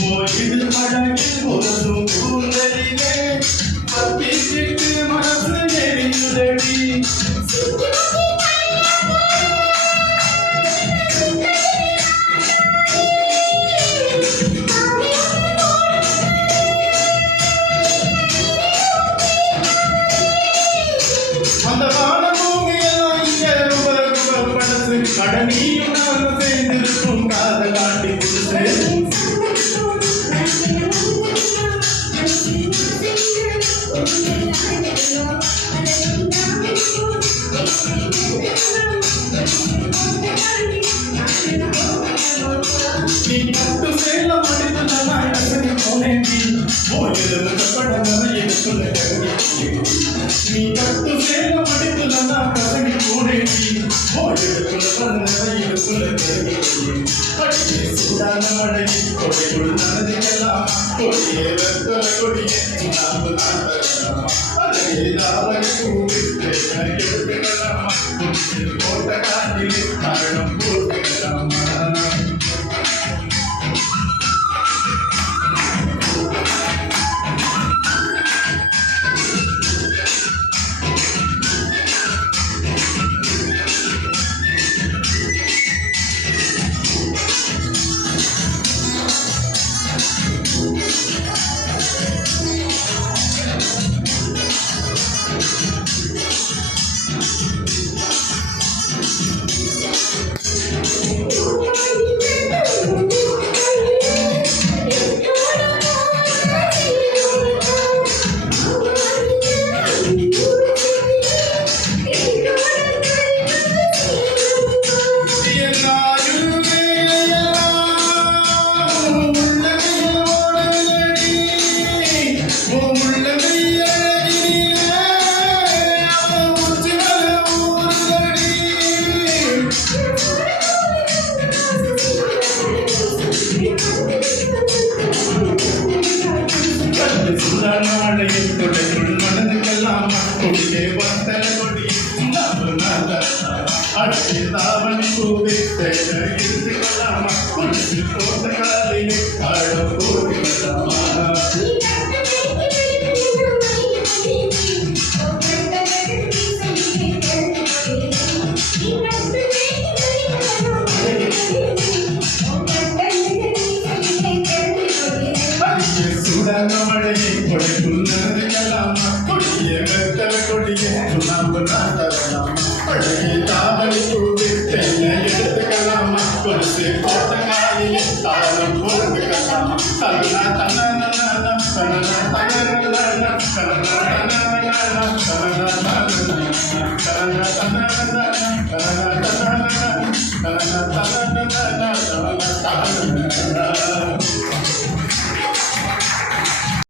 மோகில் மடங்கில் முரசும் கூந்தலிலே பத்திட்டு மனசு எரியுதடி அந்த வானபூமி எல்லாம் இங்கே ரூபர் படத்து கடனியும் நானும் சேர்ந்திருக்கும் காதல் காட்டி நீ பட்டு சேல மடித்து போனேந்தி மோயது படங்களை எடுத்துள்ள நீ பட்டு சேல மடித்து கசடி போனேந்தி மோயது படங்களை எடுத்துள்ள சூடான மழையில் கொடையுள் நடந்தெல்லாம் கொடியே வெத்தல கொடியே நாம போட்ட காட்டிலே காரணம் போட்டுக்கலாமா மழையில் கொடையுள் மனதுக்கெல்லாம் கொடியே வந்தன கொடி அழகே தாவணி பூவே இருந்து கொள்ளாமா கொடிச்சு போட்ட காலையிலே ஆழ போட்டி கொள்ளாமா சூடான மழையை கொடைக்குள் நடந்துக்கலாமா கொடியே வெத்தல கொடியே சுண்ணாம்பு நாட்டலாமா அழகே தாவணி பூவே எடுத்துக்கலாமா கொடிச்சு போட்ட காலையிலே தாளம் போட்டுக்கலாமா தன்னா தன்னா தன்னா தன்னா தன்னா தன்னா தன்னா தன்னா